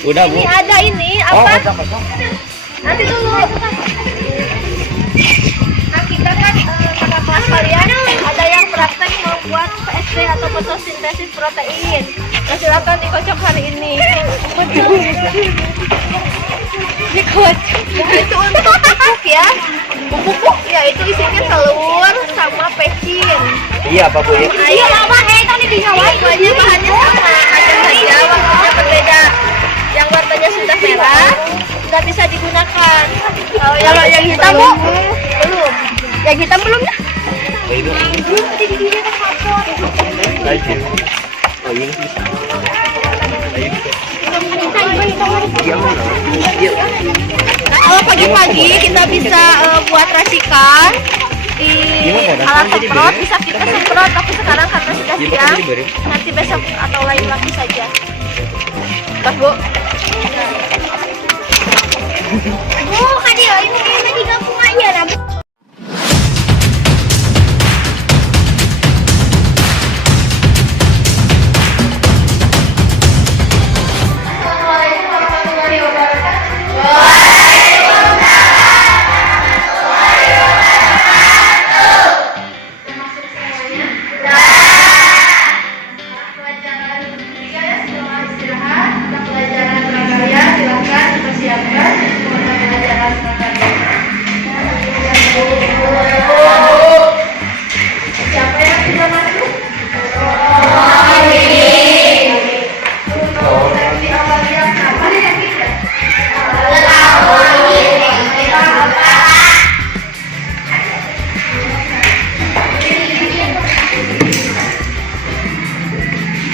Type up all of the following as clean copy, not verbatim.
Udah, Bu. Ini ada ini Oh, apa? kocok. Nanti dulu. Nah, kita kan kakak kelas kalian ada yang praktek membuat PSD atau fotosintesis protein. Nah, silakan dikocok hari ini. Dikocok. Itu untuk pupuk ya. Pupuk ya itu isinya telur sama pecin. Iya, Pak Bu ya. Iya, apa? Tadi dinyawain. Pokoknya bahannya sama, hanya saja warnanya berbeda. Yang warnanya sudah merah nggak bisa digunakan. Kalau yang hitam Bu? Belum. Yang hitam belum ya? Oh, ini. Belum, tadi di dunia kan kapot. Lagi. Oh, ini bisa. Iya, mana? Iya. Nah, kalau pagi-pagi kita bisa buat racikan di alat semprot, bisa kita semprot, tapi sekarang karena sudah siang, nanti besok atau lain waktu saja. Pas Bu. Bu, Kadio, ini kayaknya di kampung aja lah Bu.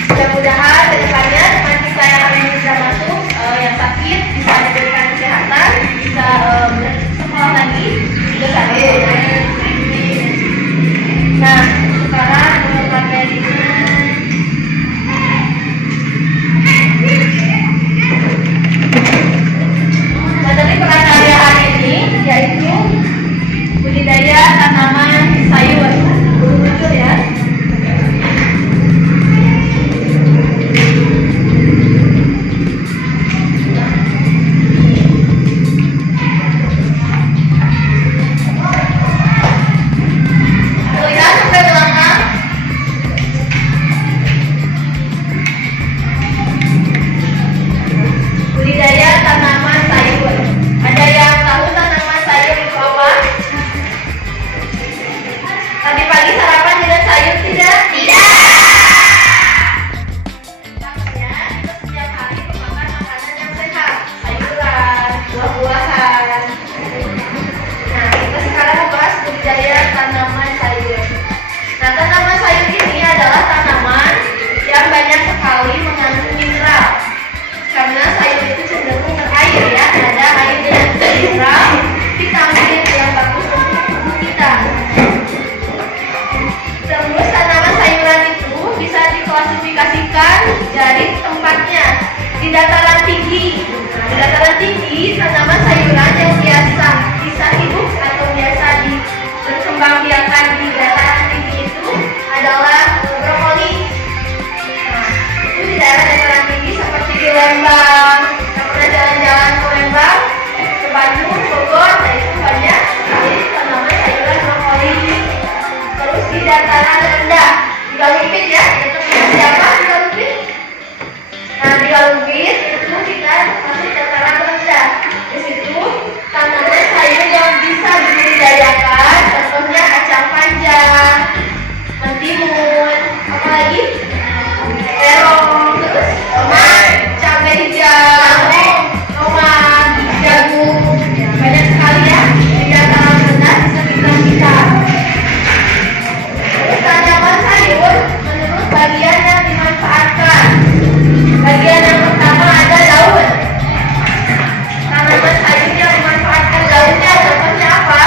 Mudah-mudahan kedepannya teman kita yang hari ini sudah masuk, yang sakit bisa diberikan kesehatan, bisa sekolah lagi, juga sakit. Nah, sekarang materi prakarya hari ini yaitu budidaya tanaman sayur. Muncul ya. Budidaya tanaman sayur. Ada yang tahu tanaman sayur itu apa? Tadi pagi sarapan dengan sayur tidak? Tidak. Ya, kita setiap hari memakan makanan yang sehat, sayuran, buah-buahan. Nah, kita sekarang membahas budidaya tanaman sayur. Nah, tanaman sayur ini adalah tanaman yang banyak sekali mengandung mineral. Karena sayur itu cenderung berair ya, ada air dan mineral, vitamin yang bagus untuk tubuh kita. Terus tanaman sayuran itu bisa diklasifikasikan dari tempatnya di dataran tinggi. Nah, di dataran tinggi tanaman sayuran yang biasa bisa hidup atau biasa berkembangbiakan di dataran tinggi itu adalah brokoli. Nah, itu di daerah dataran tinggi seperti di Lembang, pernah jalan-jalan ke Lembang, ke Bandung, Bogor, nah itu banyak sekali tanaman sayuran brokoli. Terus di dataran rendah, di Galungpit ya, itu siapa di Galungpit? Nah di Galungpit itu kita masuk dataran rendah. Di situ tanaman sayur yang bisa dibudidayakan, contohnya kacang panjang, mentimun, apalagi terong, terus cabai hijau, tomat, jagung, banyak sekali ya di dataran rendah bisa kita. Terus tanaman sayur menurut bagian yang dimanfaatkan. Bagian yang pertama ada daun. Tanaman sayur yang dimanfaatkan daunnya contohnya apa?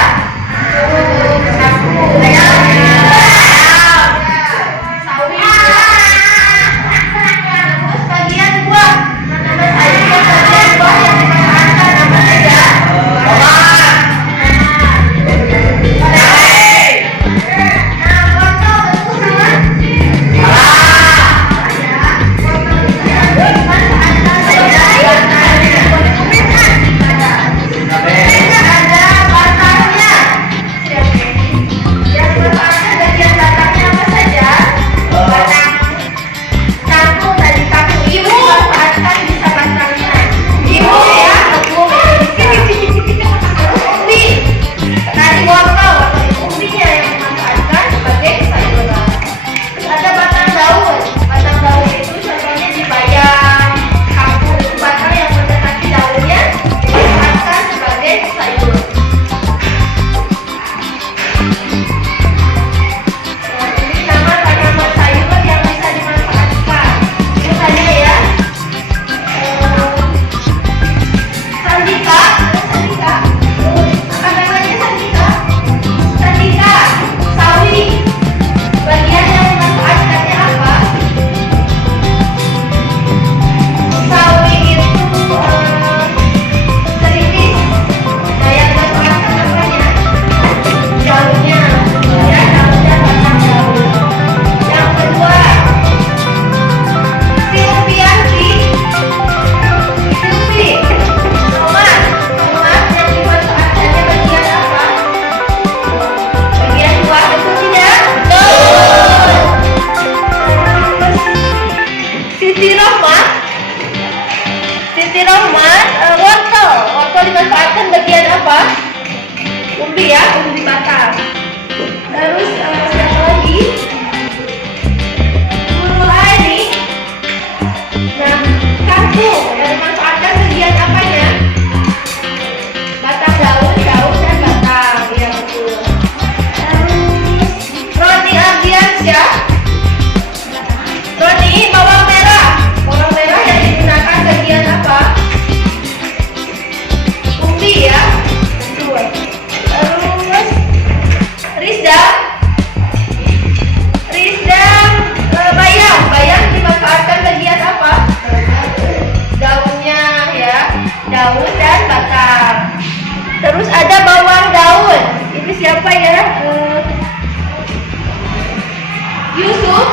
Sapu, ayam, Siti Rohman, wortel. Wortel dimanfaatkan bagian apa? Umbi ya, umbi batang. Terus siapa lagi? Guru Aini. Nah, kangkung yang dimanfaatkan bagian apanya? Batang daun, daun dan batang. Ya betul. Roni Ardiansyah. Roni, bawang merah. Bawang merah yang digunakan bagian apa? Umbi ya. Betul. Terus Rizda. Rizda bayam. Bayam dimanfaatkan bagian apa? Daunnya ya. Daun dan batang. Terus ada bawang daun. Ini siapa ya? Yusuf.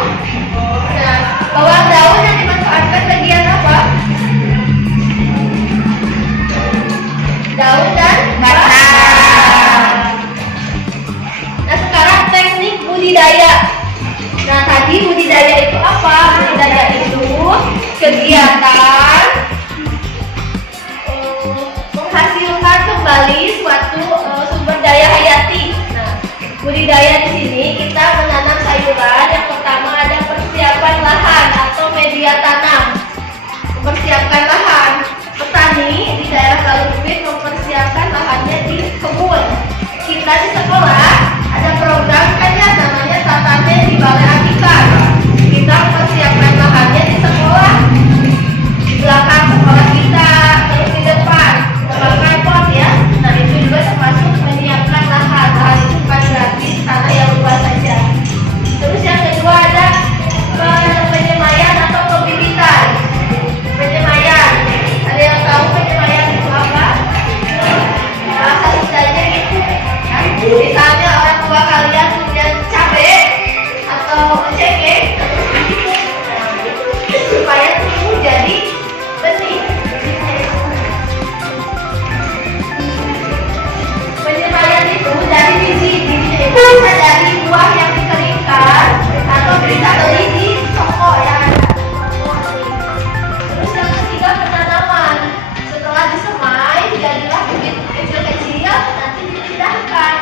Nah, bawang daun yang dimanfaatkan bagian apa? Daun dan batang. Nah, sekarang teknik budidaya. Nah, tadi budidaya itu apa? Budidaya itu kegiatan menghasilkan kembali suatu sumber daya hayati. Nah, budidaya di sini kita menanam sayuran. Yang pertama ada persiapan lahan atau media tanam. Mempersiapkan lahan. Petani di daerah Galupit mempersiapkan lahannya di kebun. Kita di sekolah ada program kan ya namanya Tatane di Balai Akikan. Kita mempersiapkan lahannya di sekolah. Di belakang sekolah kita, terus di depan repot ya. Nah, itu juga termasuk menyiapkan lahan. Lahan itu bukan gratis, tanah yang luas saja. Terus yang kedua ada penyemaian atau pembibitan. Penyemaian. Ada yang tahu penyemaian itu apa? Bahasa istilahnya gitu. Ya. Misalnya orang tua kalian punya cabai atau cengkeh, supaya tumbuh jadi benih. Penyemaian itu dari biji-bijinya itu bisa dari buah yang dikeringkan atau bisa beli di toko ya. Terus yang ketiga penanaman. Setelah disemai jadilah bibit kecil-kecil, nanti dipindahkan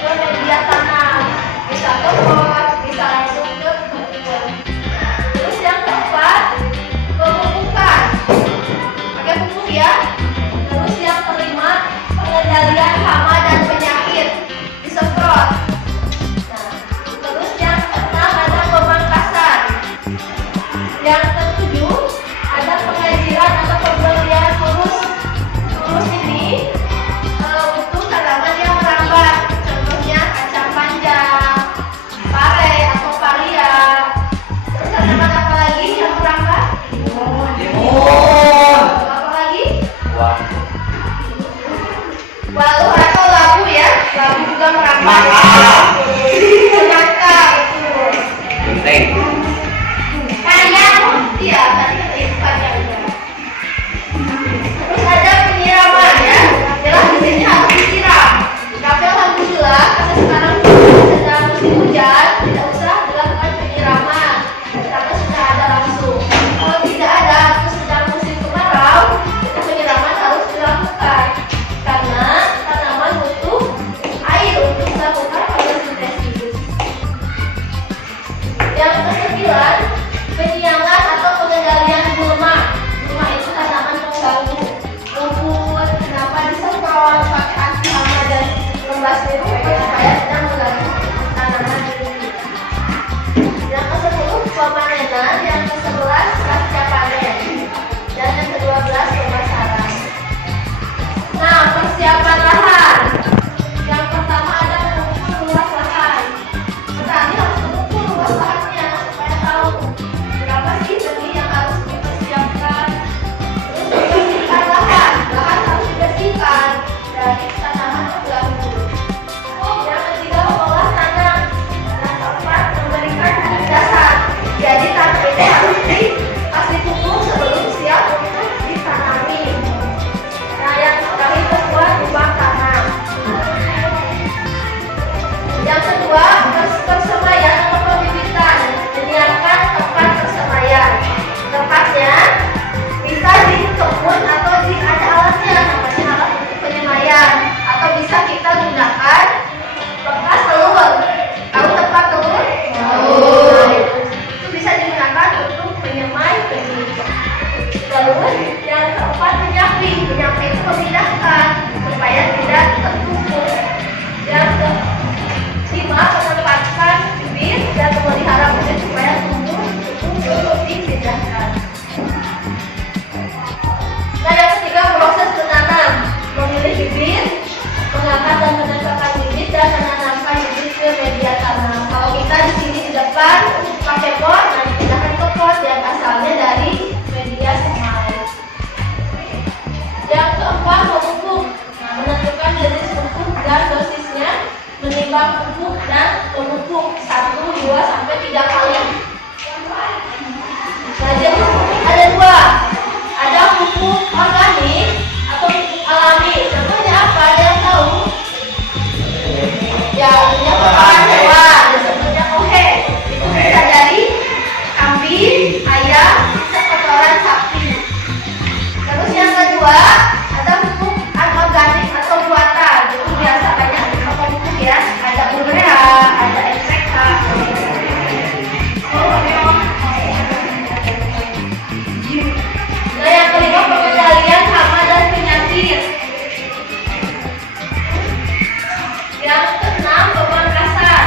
ke media tanam. Bisa ke pot, bisa langsung ke kebun. Terus yang keempat pemupukan. Pakai pupuk ya. Terus yang kelima pengendalian hama dan penyakit disemprot. Nah, terus yang keenam ada pemangkasan. Yang ketujuh ada pengajian atau pembelian lurus ini untuk tanaman yang merambat. Contohnya kacang panjang, pare atau paria. Terus tanaman apa lagi yang merambat? Apa lagi? Wah. Walu atau labu ya. Labu juga merambat. Semangka, betul. Genteng. Kayang, iya tadi kata itu kayang. Terus ada penyiraman ya. Jelas di sini harus disiram. Tapi alhamdulillah karena sekarang sedang musim hujan, tidak usah dilakukan penyiraman karena sudah ada langsung. Kalau tidak ada atau sedang musim kemarau, itu penyiraman harus dilakukan karena tanaman butuh air untuk melakukan Yang keempat, menyamping. Menyamping itu memindahkan supaya tidak tertumpuk. Yang kelima, menempatkan bibit dan memelihara bibit supaya tumbuh belum dipindahkan. Nah, yang ketiga, proses menanam. Memilih bibit, mengangkat dan menempatkan bibit dan menanamkan bibit ke media tanam. Kalau kita di sini di depan pakai pot, nah dipindahkan ke pot yang asalnya dari media semai. Yang keempat, memupuk. Nah, menentukan jenis pupuk dan dosisnya, menimbang pupuk dan memupuk 1, 2, sampai 3 kali. Nah, jenis pupuk ada 2. Ada pupuk organik atau pupuk alami. Contohnya apa? Ada yang tahu? Ya, yang kotoran hewan. Contohnya kohe. Itu bisa dari kambing, ayam, bisa kotoran sapi. Terus yang kedua, ada pupuk anorganik atau buatan. Itu biasa banyak pupuk ya. Ada urea, ada NPK. Nah, yang kelima, pengendalian hama dan penyakit. Yang keenam, pemangkasan.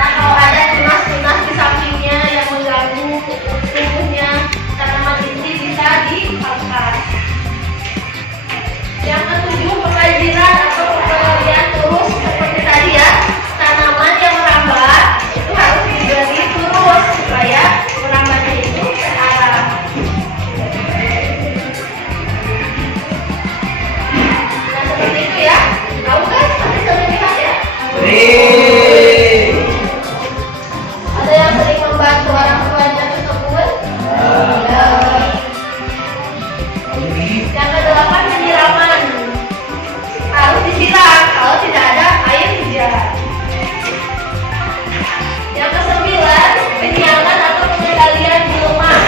Nah, kalau ada tunas-tunas di sampingnya yang mengganggu tumbuhnya tanaman inti bisa dipangkas. Yang ketujuh, pengkajian atau pengendalian terus seperti tadi ya. Tanaman yang merambat itu harus diberi terus supaya merambatnya itu terarah. Nah, seperti itu ya. Tahu kan? Tadi sudah dilihat ya. Ada yang sering membantu orang tuanya untuk kebun? Ya. Yang kedelapan, penyiraman. Harus disiram kalau tidak ada air hujan. Yang kesembilan, penyiangan atau pengendalian di rumah.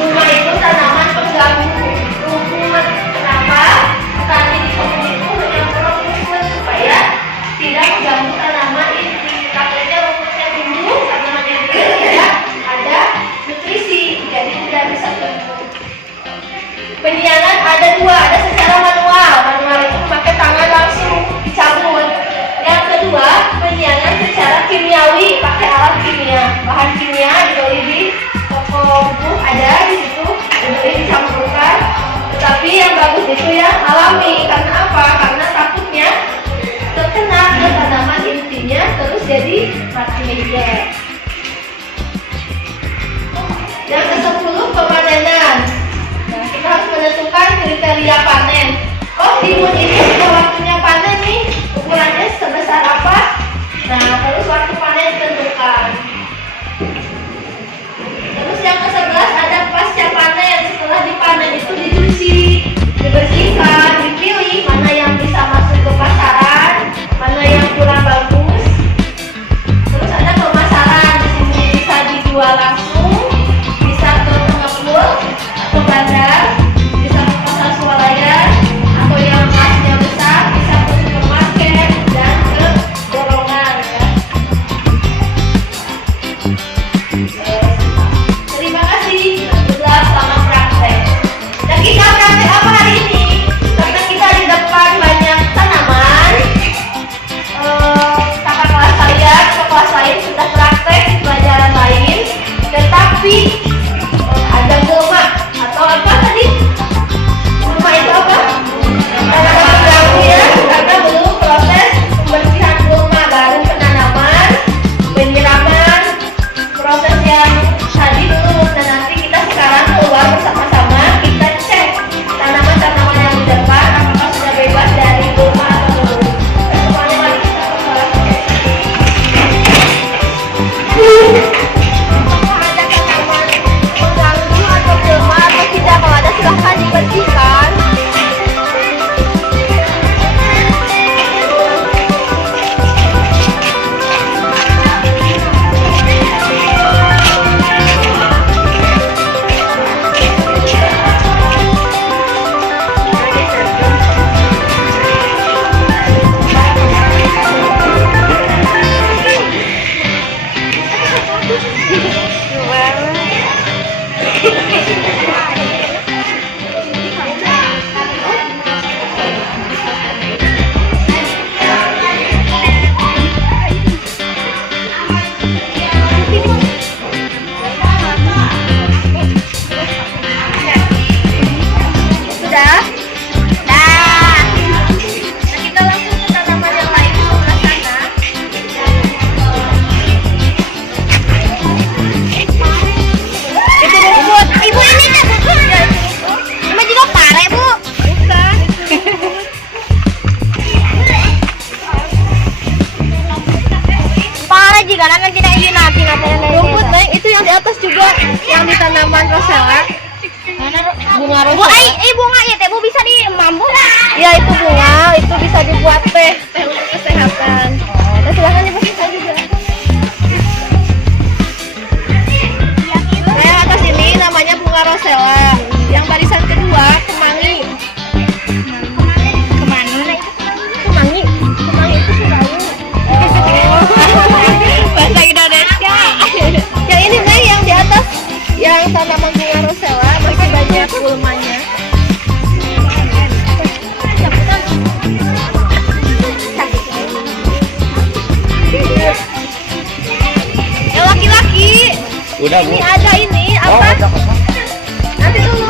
Rumah itu tanaman pengganggu rumput. Kenapa? Petani di kebun itu menyemprot rumput supaya tidak mengganggu tanaman inti. Takutnya rumputnya tumbuh, tanamannya tidak ada nutrisi, jadi tidak bisa tumbuh. Penyiangan ada 2, ada secara manual. Manual itu pakai tangan langsung dicabut. Yang kedua, penyiangan secara kimiawi, pakai alat kimia. Bahan kimia dibeli di toko buku ada di situ, dibeli dicampurkan. Tetapi yang bagus itu yang alami. Karena apa? Karena takutnya terkena ke tanaman intinya terus jadi mati juga. Yang ke-10, pemanenan. Nah, kita harus menentukan kriteria panen. Oh, timun ini sudah waktunya panen nih. Ukurannya sebesar apa? Nah, terus waktu panen ditentukan. Terus yang ke-11, ada pasca panen. Setelah dipanen itu dicuci, dibersihkan, dipilih mana yang bisa masuk ke pasaran, mana yang kurang bagus. Terus ada pemasaran. Di sini bisa dijual langsung, bisa ke pengepul, ke bandar, bisa ke pasar swalayan, atau yang kelasnya atas juga yang di tanaman rosella. Bunga Bu, rosella. bunga ya teh, Bu bisa di mambu. Ya itu bunga, itu bisa dibuat teh untuk kesehatan. Nah silahkan ibu bisa juga. Nah yang atas ini namanya bunga rosella. Yang barisan kedua kemangi. Kemana? Kemangi itu selalu. Bahasa Indonesia. Yang ini nih yang di atas, yang tanaman bunga rosella masih banyak gulmanya. Yang laki-laki Udah, Bu. ini ada ini Oh, apa? ada. Nanti dulu.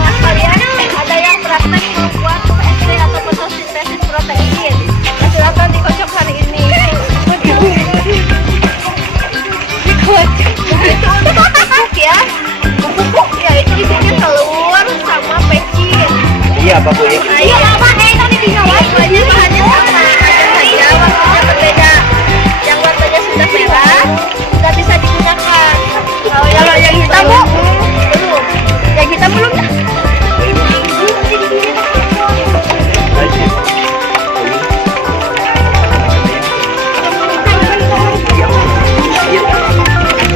Mas kalian ada yang praktek membuat PSC atau fotosintesis protein. Nah, silakan dikocok hari ini. Itu untuk pupuk ya. Pupuk ya itu isinya telur sama pecin. Iya, apa Bu ya? Iya, apa tadi dinyalain bahannya sama aja saja, warnanya berbeda. Yang warnanya sudah merah sudah bisa digunakan. Kalau yang hitam Bu belum. Yang hitam belum ya? Lanjut. Iya.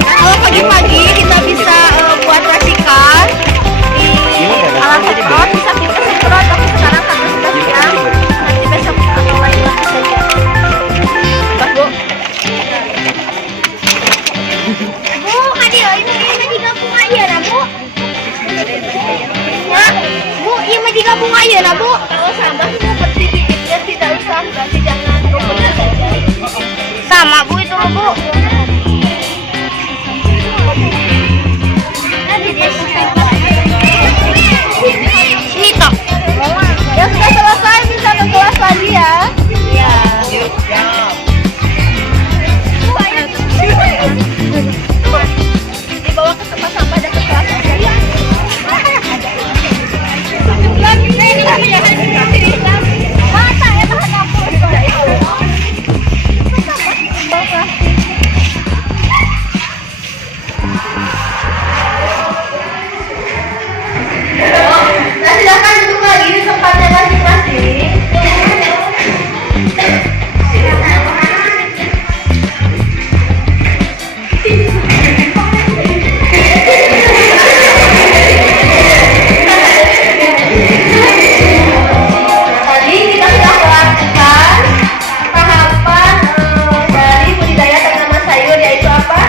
Kalau pagi-pagi kita bisa buat racikan di alat semprot, bisa kita semprot tapi sekarang karena sudah siang, nanti besok atau lain waktu saja. Pas Bu. Bu, hadir ini digabung aja nah, Bu. Ya, Bu, iya mah digabung aja nah, Bu. Kalau sampah seperti bibitnya tidak usah, berarti jangan rumputnya saja. Sama Bu itu loh, Bu. Ini toh. Ya sudah selesai, bisa ke kelas lagi ya. Iya. Dibawa ke tempat sampah dan ke kelas aja ya. Masa ya tahan dapur. Nah silakan duduk lagi di tempatnya masing-masing. Tadi kita sudah melakukan tahapan dari budidaya tanaman sayur, yaitu apa?